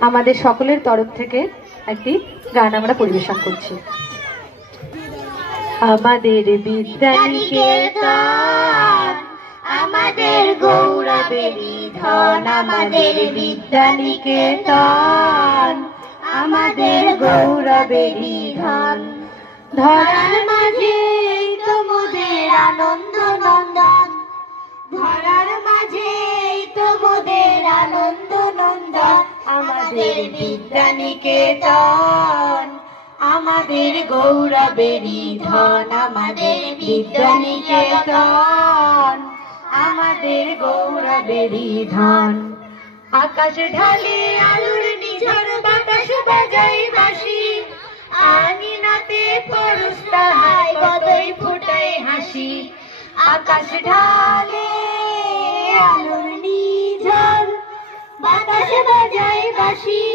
আমাদের সকলের তরফ থেকে একটি গান আমরা পরিবেশন করছি। আমাদের বিদ্যানিকেতন, আমাদের গৌরবেরই ধন আমাদের বিদ্যানিকেতন, আমাদের গৌরবেরই ধন ধরার আমাদের বিদ্যানিকেতন, আমাদের গৌরবেরই ধন, আমাদের বিদ্যানিকেতন, আমাদের গৌরবেরই ধন। আকাশ ঢালে আলোর নিঝর, বাতাস বাজাই বাসি আনিনাতে পরশ তাহাই কতই ফুটাই হাসি। আকাশ ঢালে আলোর নিঝর, বাতাসে বাজাই বাসি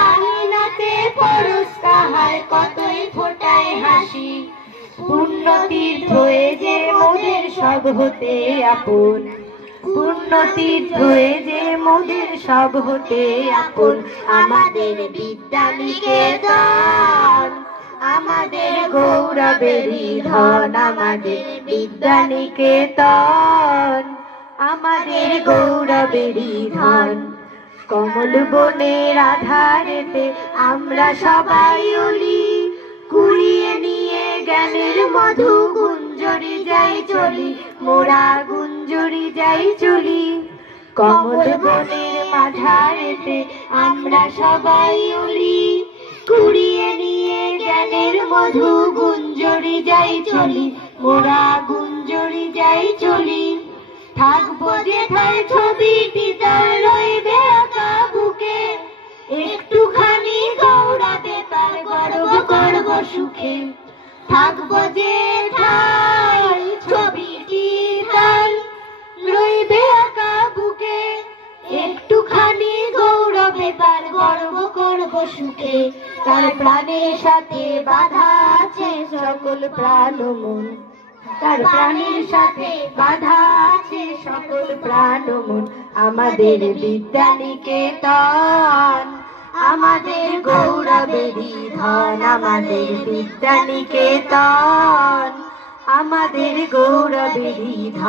আঙিনাতে পরশ তাহার কতই ফোটায় হাসি। তীর্থ এ যে মোদের সব হতে আপন। তীর্থ এ যে মোদের সব হতে আপন। আমাদের বিদ্যানিকেতন আমাদের গৌরবেরই ধন আমাদের বিদ্যানিকেতন আমাদের গৌরবেরই ধন কমল বনের আধারেতে আমরা সবাই অলি। কুড়িয়ে নিয়ে জ্ঞানের মধু গুঞ্জরি যাই চলি, মোরা গুঞ্জরি যাই চলি। কমল বনের মাঝারেতে আমরা সবাই অলি। কুড়িয়ে নিয়ে জ্ঞানের মধু গুঞ্জরি যাই চলি, মোরা গুঞ্জরি যাই চলি। থাকব যেথায় ছবিটি সুখে থাকব যেথায় ছবিটি আঁকা বুকে। একটুখানি গৌরবে তার গর্ব করব সুখে। তার প্রাণের সাথে বাধা আছে সকল প্রাণ মন। তার প্রাণের সাথে বাধা আছে সকল প্রাণ মন। আমাদের বিদ্যানিকেতন আমাদের গৌরবেরই ধন আমাদের বিদ্যানিকেতন আমাদের গৌরবেরই ধন